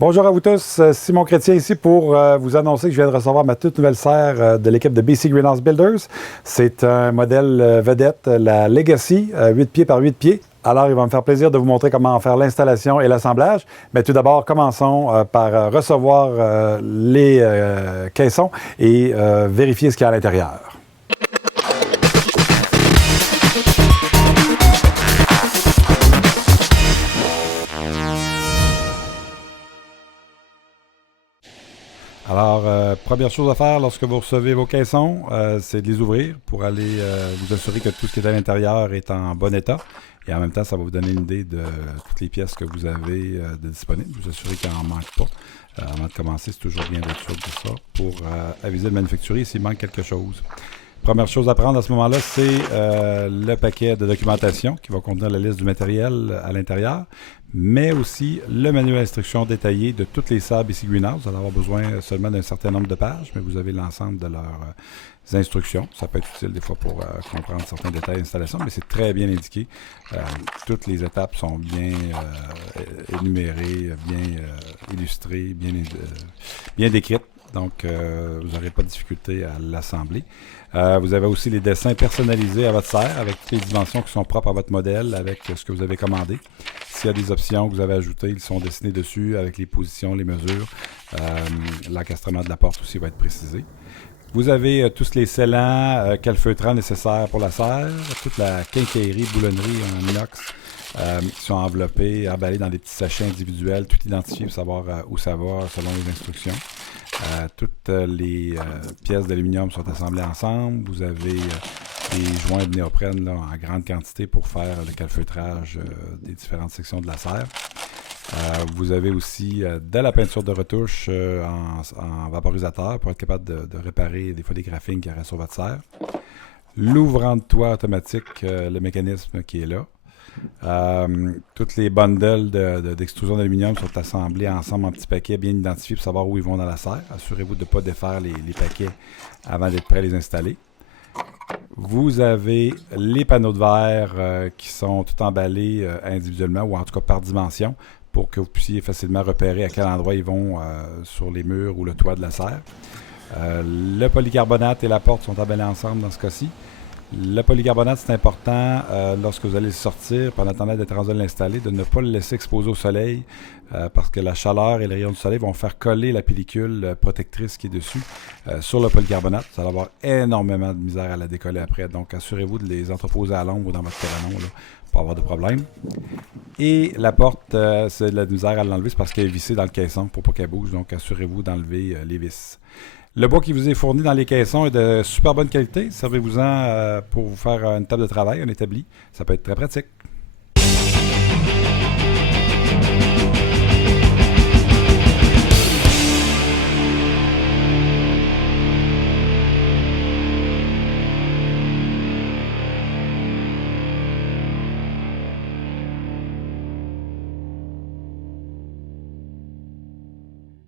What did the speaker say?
Bonjour à vous tous, Simon Chrétien ici pour vous annoncer que je viens de recevoir ma toute nouvelle serre de l'équipe de BC Greenhouse Builders. C'est un modèle vedette, la Legacy, 8 pieds par 8 pieds. Alors, il va me faire plaisir de vous montrer comment faire l'installation et l'assemblage. Mais tout d'abord, commençons par recevoir les caissons et vérifier ce qu'il y a à l'intérieur. Alors, première chose à faire lorsque vous recevez vos caissons, c'est de les ouvrir pour aller vous assurer que tout ce qui est à l'intérieur est en bon état. Et en même temps, ça va vous donner une idée de toutes les pièces que vous avez de disponibles. Vous assurer qu'il n'en manque pas. Avant de commencer, c'est toujours bien d'être sûr de ça pour aviser le manufacturier s'il manque quelque chose. Première chose à prendre à ce moment-là, c'est le paquet de documentation qui va contenir la liste du matériel à l'intérieur, mais aussi le manuel d'instruction détaillé de toutes les serres BC Greenhouse. Vous allez avoir besoin seulement d'un certain nombre de pages, mais vous avez l'ensemble de leurs instructions. Ça peut être utile des fois pour comprendre certains détails d'installation, mais c'est très bien indiqué. Toutes les étapes sont bien énumérées, bien illustrées, bien décrites. Donc, vous n'aurez pas de difficulté à l'assembler. Vous avez aussi les dessins personnalisés à votre serre avec toutes les dimensions qui sont propres à votre modèle, avec ce que vous avez commandé. S'il y a des options que vous avez ajoutées, ils sont dessinés dessus avec les positions, les mesures. L'encastrement de la porte aussi va être précisé. Vous avez tous les scellants calfeutrants nécessaires pour la serre, toute la quincaillerie, boulonnerie en inox qui sont enveloppés, emballés dans des petits sachets individuels, tout identifié pour savoir où ça va selon les instructions. Toutes les pièces d'aluminium sont assemblées ensemble. Vous avez des joints de néoprène là, en grande quantité pour faire le calfeutrage des différentes sections de la serre. Vous avez aussi de la peinture de retouche en vaporisateur pour être capable de réparer des fois des graphines qui restent sur votre serre. L'ouvrant de toit automatique, le mécanisme qui est là. Toutes les bundles d'extrusion d'aluminium sont assemblés ensemble en petits paquets bien identifiés pour savoir où ils vont dans la serre. Assurez-vous de ne pas défaire les paquets avant d'être prêt à les installer. Vous avez les panneaux de verre qui sont tout emballés individuellement ou en tout cas par dimension pour que vous puissiez facilement repérer à quel endroit ils vont sur les murs ou le toit de la serre. Le polycarbonate et la porte sont emballés ensemble dans ce cas-ci. Le polycarbonate, c'est important lorsque vous allez le sortir, pendant attendant d'être rendu à l'installer, de ne pas le laisser exposer au soleil parce que la chaleur et les rayons du soleil vont faire coller la pellicule protectrice qui est dessus sur le polycarbonate. Vous allez avoir énormément de misère à la décoller après. Donc, assurez-vous de les entreposer à l'ombre ou dans votre cabanon là, pour avoir de problème. Et la porte, c'est de la misère à l'enlever, c'est parce qu'elle est vissée dans le caisson pour pas qu'elle bouge. Donc, assurez-vous d'enlever les vis. Le bois qui vous est fourni dans les caissons est de super bonne qualité. Servez-vous-en pour vous faire une table de travail, un établi. Ça peut être très pratique.